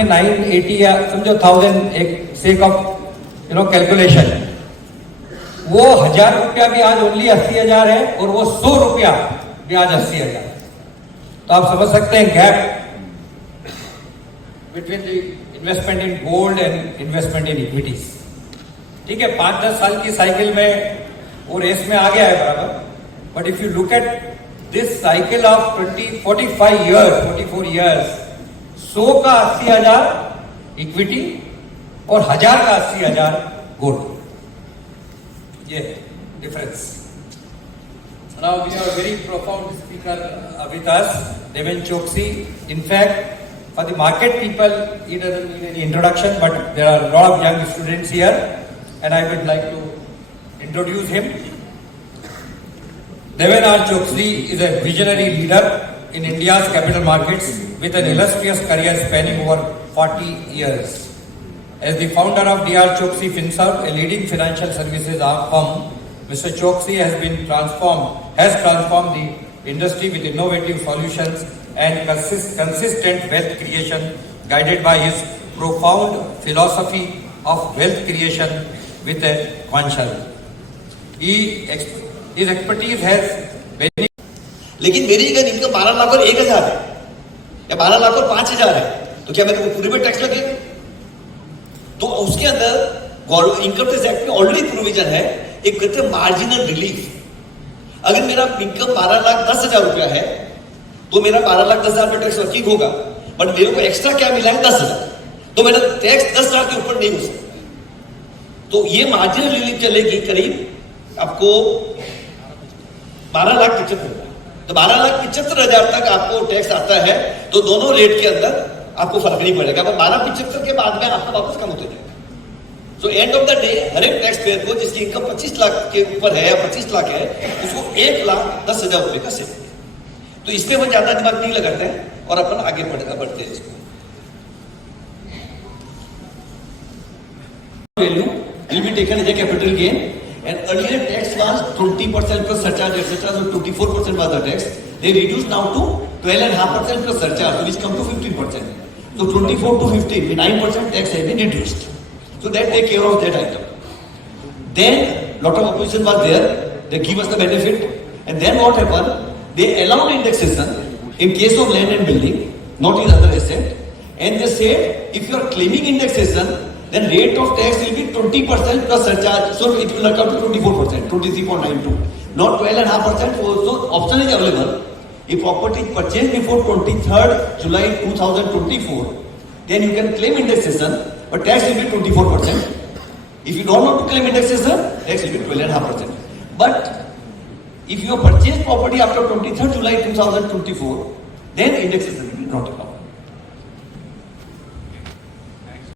980 या समझो 1000 एक सेक ऑफ कैलकुलेशन, वो 1000 रुपया भी आज ओनली 80,000 है और वो 100 रुपया भी आज 80,000। तो आप समझ सकते हैं gap between the investment in gold and investment in equities. ठीक है, 5-10 साल की साइकिल में वो रेस में आ गया है बराबर, but if you look at this cycle of 44 years, 100 का 80,000 इक्विटी और 1000 का 80,000 गोल्ड, ये difference. Now we have a very profound speaker with us, Devin Choksi. In fact, for the market people, he doesn't need any introduction, but there are a lot of young students here, and I would like to introduce him. Devin R. Choksi is a visionary leader in India's capital markets with an illustrious career spanning over 40 years. As the founder of DR Choksi FinServ, a leading financial services firm, Mr. Choksi has transformed the industry with innovative solutions and consistent wealth creation, guided by his profound philosophy of wealth creation with a conscience. His expertise has been. लेकिन मेरी अगर income 12 lakh और 1,000 है या 12 लाख और 5,000 है, तो क्या मेरे को पूरे में टैक्स लगेगा? तो उसके अंदर इनकम टैक्स एक्ट में ऑलरेडी प्रोविजन है, एक कहते हैं मार्जिनल रिलीफ। अगर मेरा इनकम 12,10,000 रुपया है तो मेरा 12,10,000 रुपया टैक्स वर्किंग होगा, बट मेरे को एक्स्ट्रा क्या मिला है 10,000, तो मेरा टैक्स 10,000 के ऊपर नहीं हो सकता। तो ये मार्जिनल रिलीफ चलेगी करीब आपको 12,75,000। तो 12,75,000 तक आपको टैक्स आता है, तो दोनों रेट के अंदर आपको फर्क नहीं पड़ेगा। 12,75,000 के बाद में आपका वापस कम होते जाएगा। तो एंड ऑफ द डे हर एक टैक्स पेयर को जिसकी इनकम 25 लाख के ऊपर है या 25 लाख है, उसको 1,10,000 रुपए का सेव। तो इसमें वो ज्यादा दिमाग नहीं लगाते हैं और अपन आगे बढ़ते हैं। इसको value will be taken as a capital gain, and earlier tax was 20% plus surcharge etc. So 24% was the tax. They reduced now to 12.5% plus surcharge, which come to 15%. So 24 to 15, 9% tax has been reduced. So that take care of that item. Then lot of opposition was there. They give us the benefit, and then what happened? They allowed indexation in case of land and building, not in other asset. And they said if you are claiming indexation, then rate of tax will be 20% plus surcharge. So it will come to 24%, 23.92, not 12.5%. So option is available. If property is purchased before 23rd July 2024, then you can claim indexation, but tax will be 24%. If you don't want to claim indexation, tax will be 12.5%. But if you have purchased property after 23rd July 2024, then indexation will be not allowed.